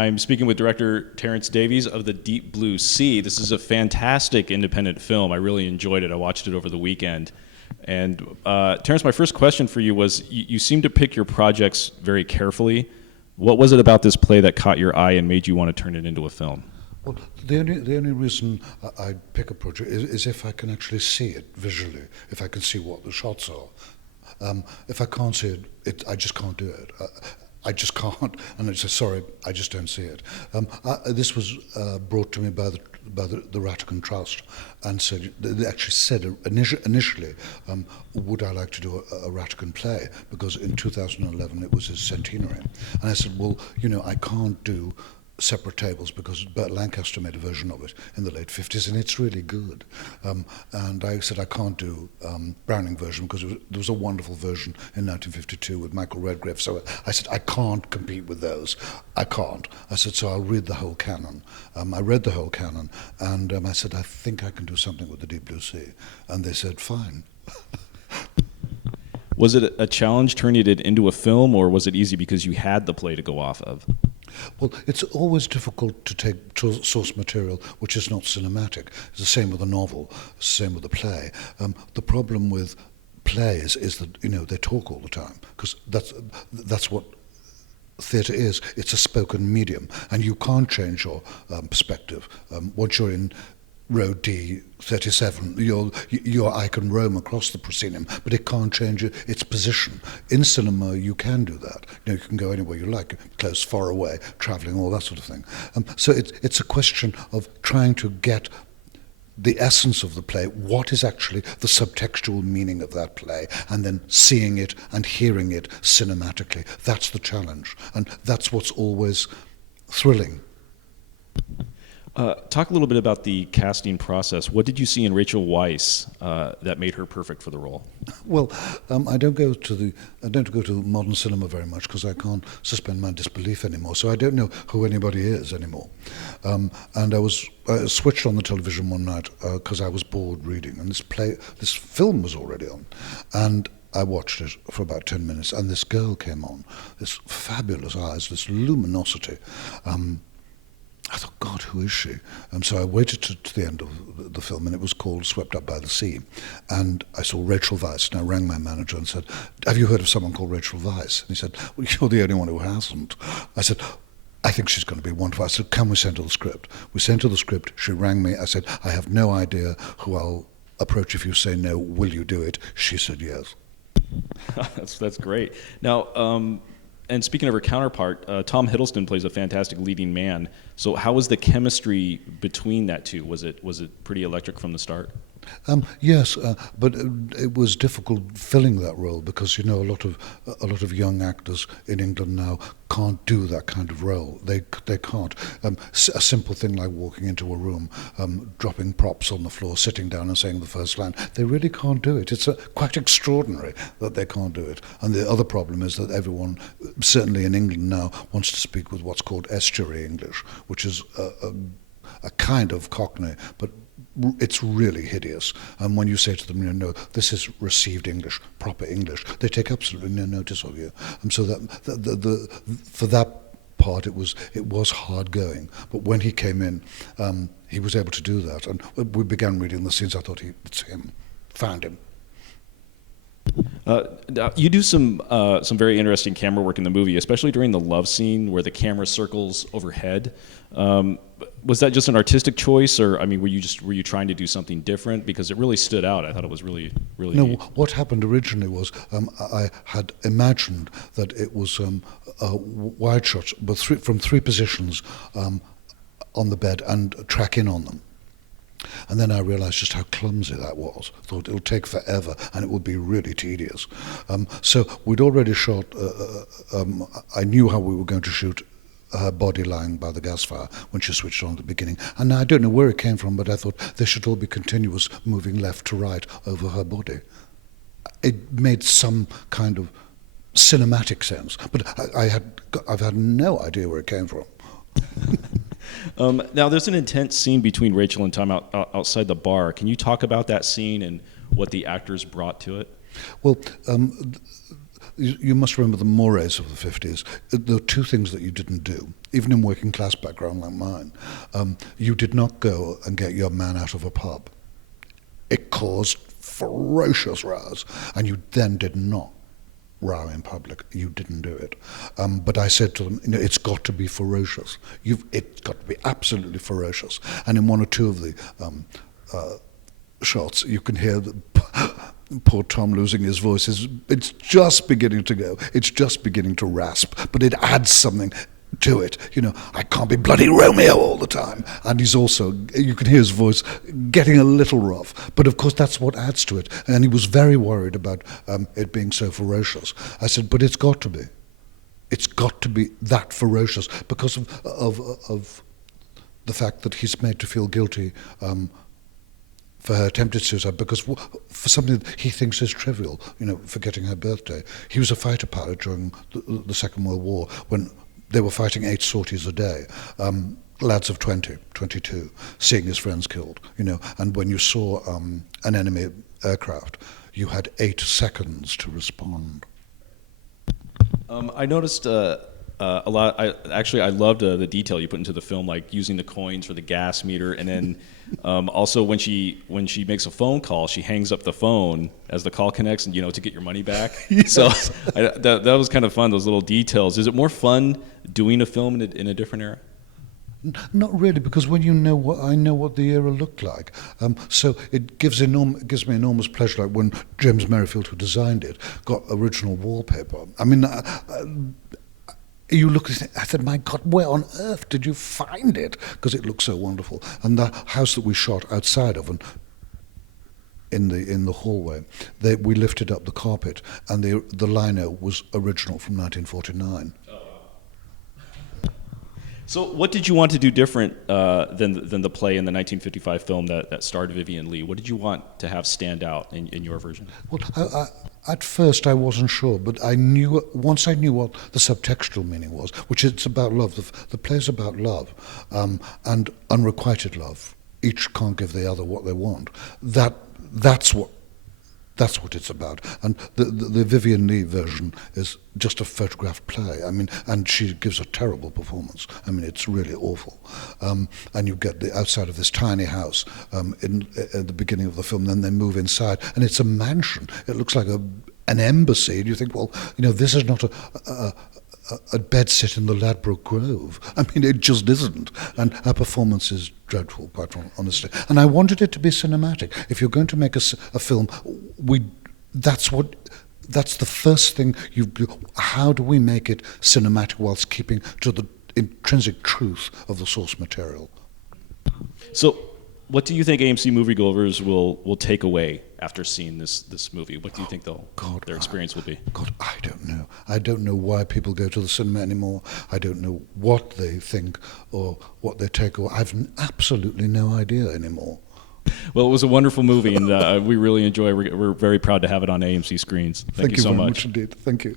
I'm speaking with director Terence Davies of The Deep Blue Sea. This is a fantastic independent film. I really enjoyed it. I watched it over the weekend. And Terence, my first question for you was, you seem to pick your projects very carefully. What was it about this play that caught your eye and made you want to turn it into a film? Well, the only reason I pick a project is if I can actually see it visually, if I can see what the shots are. If I can't see it, I just can't do it. I just can't, and I say, sorry, I just don't see it. This was brought to me by the Vatican Trust, and said, they actually said initially, would I like to do a Vatican play? Because in 2011 it was his centenary. And I said, well, I can't do separate tables because Burt Lancaster made a version of it in the late 50s, and it's really good. And I said I can't do Browning version because there was a wonderful version in 1952 with Michael Redgrave. So I said I can't compete with those. I can't. I said, so I'll read the whole canon. I read the whole canon, and I said, I think I can do something with The Deep Blue Sea. And they said, fine. Was it a challenge turning it into a film, or was it easy because you had the play to go off of? Well, it's always difficult to take source material which is not cinematic. It's the same with a novel, the same with a play. The problem with plays is that they talk all the time, because that's what theatre is. It's a spoken medium, and you can't change your perspective. Once you're in row D37, your eye can roam across the proscenium, but it can't change its position. In cinema, you can do that. You can go anywhere you like, close, far away, travelling, all that sort of thing. So it's a question of trying to get the essence of the play, what is actually the subtextual meaning of that play, and then seeing it and hearing it cinematically. That's the challenge, and that's what's always thrilling. Talk a little bit about the casting process. What did you see in Rachel Weisz that made her perfect for the role? Well, I don't go to modern cinema very much because I can't suspend my disbelief anymore. So I don't know who anybody is anymore. And I switched on the television one night because I was bored reading, and this film was already on, and I watched it for about 10 minutes, and this girl came on, this fabulous eyes, this luminosity. I thought, God, who is she? So I waited to the end of the film, and it was called Swept Up by the Sea. And I saw Rachel Weisz, and I rang my manager and said, have you heard of someone called Rachel Weisz? And he said, well, you're the only one who hasn't. I said, I think she's going to be wonderful. I said, can we send her the script? We sent her the script. She rang me. I said, I have no idea who I'll approach if you say no. Will you do it? She said yes. That's great. Now, and speaking of her counterpart, Tom Hiddleston plays a fantastic leading man. So how was the chemistry between that two? Was it pretty electric from the start? Yes, but it was difficult filling that role because a lot of young actors in England now can't do that kind of role. They can't. A simple thing like walking into a room, dropping props on the floor, sitting down and saying the first line, they really can't do it. It's quite extraordinary that they can't do it. And the other problem is that everyone, certainly in England now, wants to speak with what's called estuary English, which is a kind of Cockney, but it's really hideous. And when you say to them, no, this is received English, proper English, they take absolutely no notice of you. And so that for that part, it was hard going. But when he came in, he was able to do that. And we began reading the scenes. I thought it's him, found him. You do some very interesting camera work in the movie, especially during the love scene where the camera circles overhead. Was that just an artistic choice, or were you trying to do something different? Because it really stood out. I thought it was really No, neat. what happened originally was I had imagined that it was wide shots, but from three positions on the bed and track in on them. And then I realised just how clumsy that was. I thought it'll take forever and it would be really tedious. So we'd already shot, I knew how we were going to shoot her body lying by the gas fire when she switched on at the beginning. And I don't know where it came from, but I thought they should all be continuous, moving left to right over her body. It made some kind of cinematic sense, but I've had no idea where it came from. Now, there's an intense scene between Rachel and Tom outside the bar. Can you talk about that scene and what the actors brought to it? Well, you must remember the mores of the 50s. There were two things that you didn't do, even in working class background like mine. You did not go and get your man out of a pub. It caused ferocious rows, and you then did not row in public. You didn't do it. But I said to them, it's got to be ferocious. It's got to be absolutely ferocious. And in one or two of the shots, you can hear poor Tom losing his voice. It's just beginning to go. It's just beginning to rasp. But it adds something to it. I can't be bloody Romeo all the time. And he's also, you can hear his voice getting a little rough. But of course, that's what adds to it. And he was very worried about it being so ferocious. I said, but it's got to be. It's got to be that ferocious because of the fact that he's made to feel guilty for her attempted suicide, because for something that he thinks is trivial, forgetting her birthday. He was a fighter pilot during the Second World War when they were fighting 8 sorties a day. Lads of 20, 22, seeing his friends killed, and when you saw an enemy aircraft, you had 8 seconds to respond. I noticed a lot. I loved the detail you put into the film, like using the coins for the gas meter, and then also when she makes a phone call, she hangs up the phone as the call connects, and to get your money back. Yes. So that was kind of fun. Those little details. Is it more fun doing a film in a different era? Not really, because when I know what the era looked like. So it gives me enormous pleasure. Like when James Merrifield, who designed it, got original wallpaper. I mean, you look at it, I said, my God, where on earth did you find it? Because it looks so wonderful. And the house that we shot outside of, and in the hallway, we lifted up the carpet, and the lino was original from 1949. So what did you want to do different than the play in the 1955 film that starred Vivien Leigh? What did you want to have stand out in your version? Well, at first I wasn't sure, but once I knew what the subtextual meaning was, which it's about love. The play's about love and unrequited love. Each can't give the other what they want. That's what it's about. And the Vivien Leigh version is just a photographed play. I mean, and she gives a terrible performance. I mean, it's really awful. And you get the outside of this tiny house at the beginning of the film, then they move inside, and it's a mansion. It looks like an embassy, and you think, well, this is not a bedsit in the Ladbroke Grove. I mean, it just isn't. And her performance is dreadful, quite honestly. And I wanted it to be cinematic. If you're going to make a film, that's the first thing you do. How do we make it cinematic whilst keeping to the intrinsic truth of the source material? So, what do you think AMC moviegoers will take away after seeing this movie? What do you think their experience will be? God, I don't know. I don't know why people go to the cinema anymore. I don't know what they think or what they take away. I've absolutely no idea anymore. Well, it was a wonderful movie, and we really enjoy it. We're very proud to have it on AMC screens. Thank you so very much. Much indeed. Thank you.